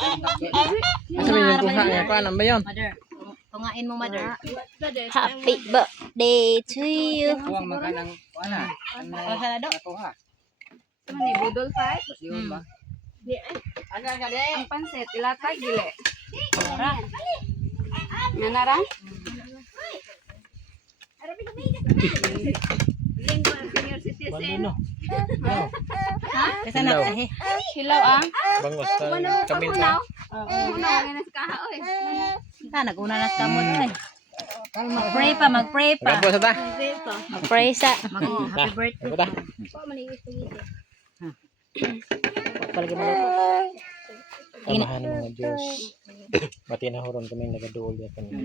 Asa may yung kuha niya? Paano ba yun? Mother, tungain mo, mother. Happy birthday to you. Kuwang makanang wala. Ano sa lado? Kuha. Ano ni budol fight? Yun ba? Ang pansit ilatag dili. Tara. Nanara? Balino. Kasi na tahi. Hilaw ah. Bangos sa kamil sa. Ano nga sa kaha oy. Naguna na sa kamot eh. Mag-pray pa, mag-pray pa. Magabo sa ta. Mag-pray sa. Happy birthday. Magabo ta. Palagi mo. Amahan ng mga Diyos. Bati na horon kami nagaduol ya kanina.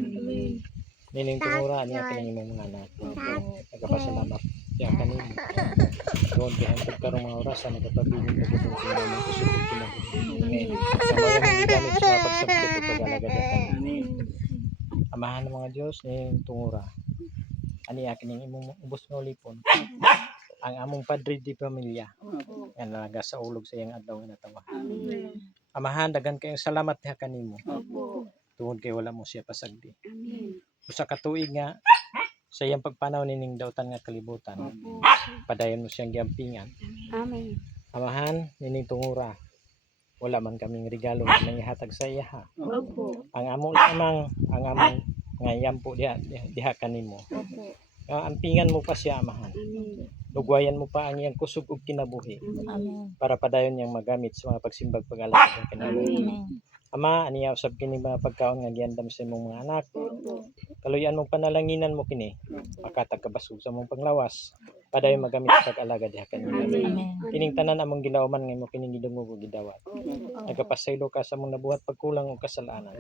Nining tungura niya kanina mga anak. Nagpasalamat siya kanina. Doon kaya karong mga oras na nagpabiling ko kung sino man kusubok kinabuhi. Sama yung mga gamit sa mga pagsabot at pag-alagad at kanina. Amahan ng mga Diyos nining tungura. Ani akin yung imong ubos ng ulipon. Ang among padre di pamilya. Yan nalaga sa ulog sa iyang adlaw nga natawa. Amahan, dagan kayong salamat niya kanimo. Tungod kay wala mo siya pasagdi. Usa ka tuig nga sa iyang pagpanaw nining dautan nga kalibutan. Padayon mo siyang giampingan. Amen. Amahan, nining tungura. Wala man kaming regalo nga nangihatag sa iya ha. Ang amo lamang, ang among nga yampo diha kanimo. Ampingan mo pa siya, amahan. Lugwayan mo pa ang iyang kusog ug kinabuhi. Amen. Para padayon niyang magamit sa mga pagsimbag pag-alagad ng kinabuhi. Amen. Ama, aniya usab kini mga pagkaon nga giandam sa imong mga anak. Kaluyan mong panalanginan mo kini. Makatag kabasog sa mong panglawas. Padayon magamit sa pag-alagad diha kanimo. Amen. Kining tanan among gilauman nga imo kining gidungog ug gidawat. Nagapasaylo ka sa mong nabuhat pagkulang o kasalanan.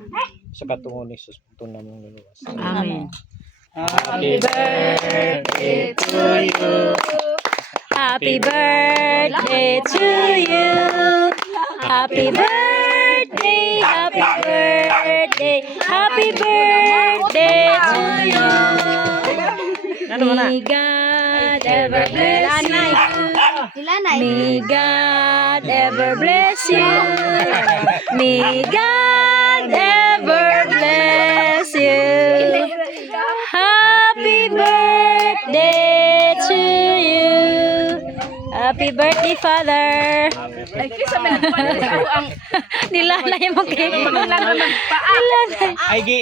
Sa katungod ni Jesus pagtun namong luluwas. Amen. Happy birthday to you. Happy birthday to you. Happy birthday, happy birthday, happy birthday to you. May God ever bless you. May God ever bless you. May God ever bless you. Happy birthday to you. Happy birthday, Father. Ay kisa man ang Nilalay mo kay. Nilalay. Ay gi.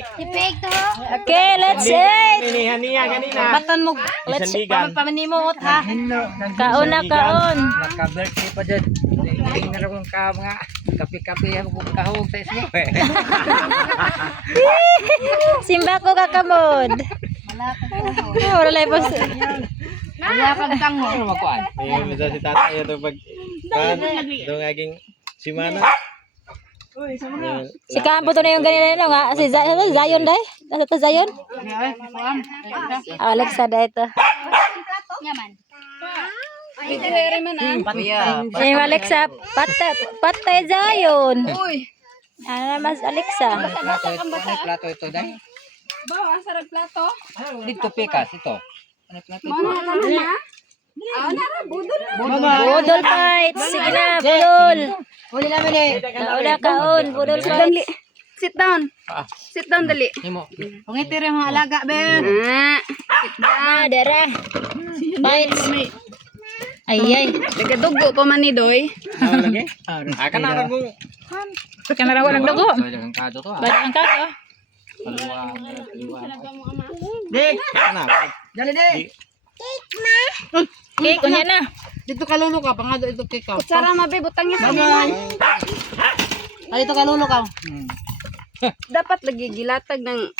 Okay, let's eat. Ninihan niya kanina. Baton mo. Let's Isandigan. Pamanimot ha. kaon na kaon. Naka-birthday pa dyan. Hindi na rin ka mga kape-kape ang kahawag sa ismo. Simba ko kakamod. Wala lang po. Wala kang tango. Ano makuan? May mesa si tatay ito pag ito nga aging simana. Si Kampo to na yung ganito nga. Si Zion day. Nasa to Zion? Alexa day ito. ay dili man ah. Si Alexa. Patay Zion. Uy. Ano mas Alexa? Plato ito dahil. Bawa sarag plato. Dito pikas ito. Ano plato ito? Mana na? Ah, nara budol na. Budol fight. Sige na, budol. Huli namin eh. Kauna kaon. Budol fight. Sit down. Sit down dali. Nimo. Pangitiri mga alaga, Ben. Sit down. Dara. Fights. Ayay. Nagadugo pa man ni Doy. Lagi? Akan na rago. Kan na walang dugo. Ang kado to ah. Balik ang kaso. Dik. Ana. Dali di. Okay, kunya na. Dito kalulo ka, pangado ito kikaw. Kutsara mabe butang niya sa mga. Dito kalulo ka. Dapat lagi gilatag ng